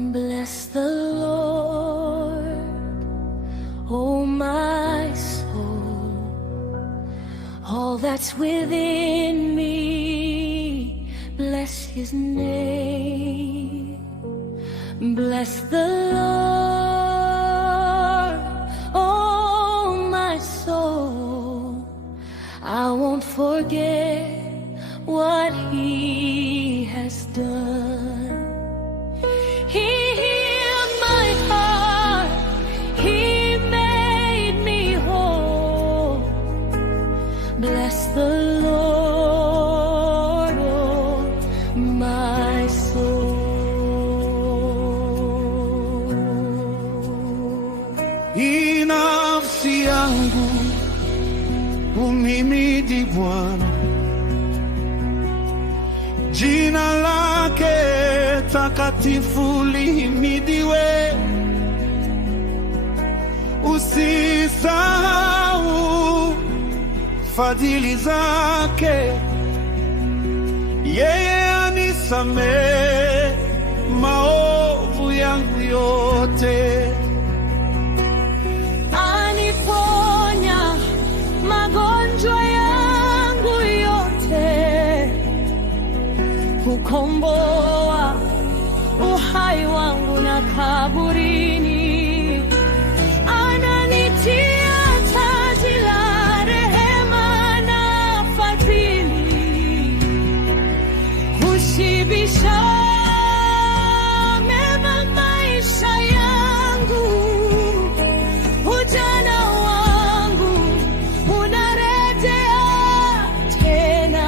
Bless the Lord, oh my soul, all that's within me, bless His name. Bless the Lord, oh my soul, I won't forget what He has done. He healed my heart, He made me whole. Bless the Lord, oh my soul. Nafsi yangu umhimidi Bwana, jina lake takatifu lihimidiwe. Usisahau fadhili zake, yeye anisamehe maovu yangu yote. Aniponya magonjwa yangu yote, hukomboa uhai wangu na kaburini. Ananitia taji la rehema na fadhili, hushibisha mema maisha yangu. Ujana wangu unarejea tena.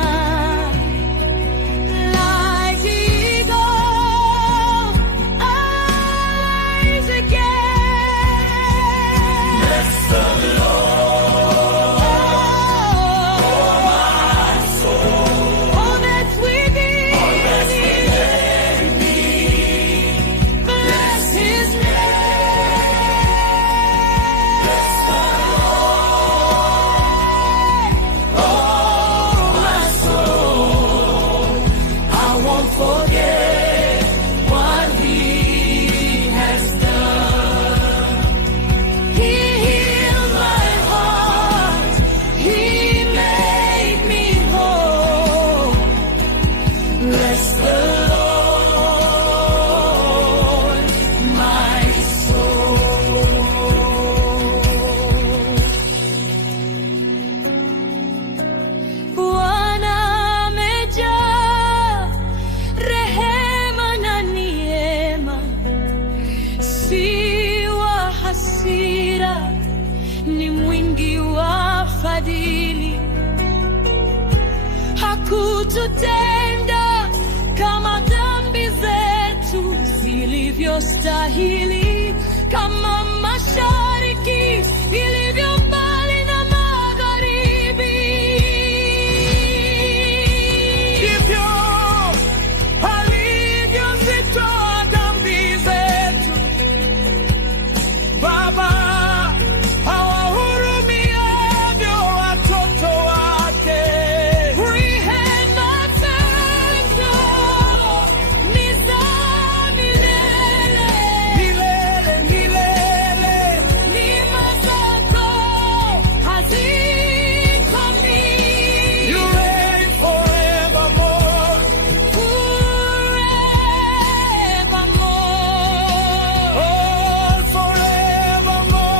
Like eagle, eyes again. Bless the Lord, oh my soul, all that's within me, bless His name. Bless the Lord, oh my soul, I won't forget what He has done. He healed my heart, He made me whole. Bless the Lord, my soul. Bwana amejaa rehema na neema, si wa hasira, ni mwingi wa fadhili. Hakututenda kama dhambi zetu zilivyostahili, kama mashariki ilivyo mbali na magharibi. Ndivyo alivyozitoa dhambi zetu. Baba hawahurumiavyo watoto wake. Rehema zako ni za milele, Milele, milele. neema zako hazikomi. You reign forevermore. Forevermore. Oh, forevermore.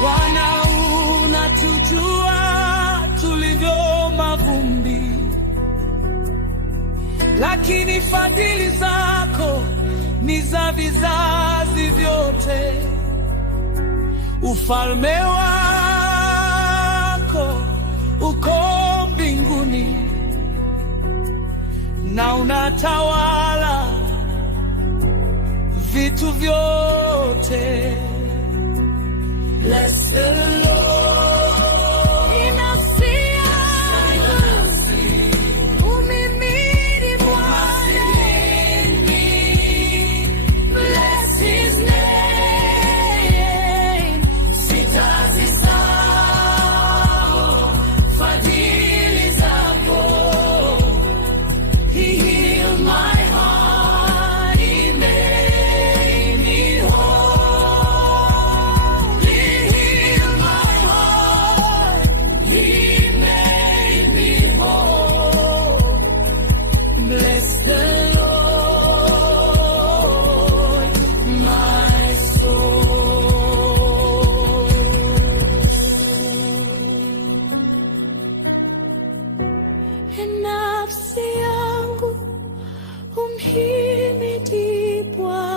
Bwana, unatujua tulivyo mavumbi, lakini fadhili zako ni za vizazi vyote. Ufalme wako uko mbinguni na unatawala vitu vyote. Bless the Lord, Nafsi yangu umhimidi Bwana. Bless His name. Sitazisahau fadhili zako. nafsi yangu umhimidi Bwana.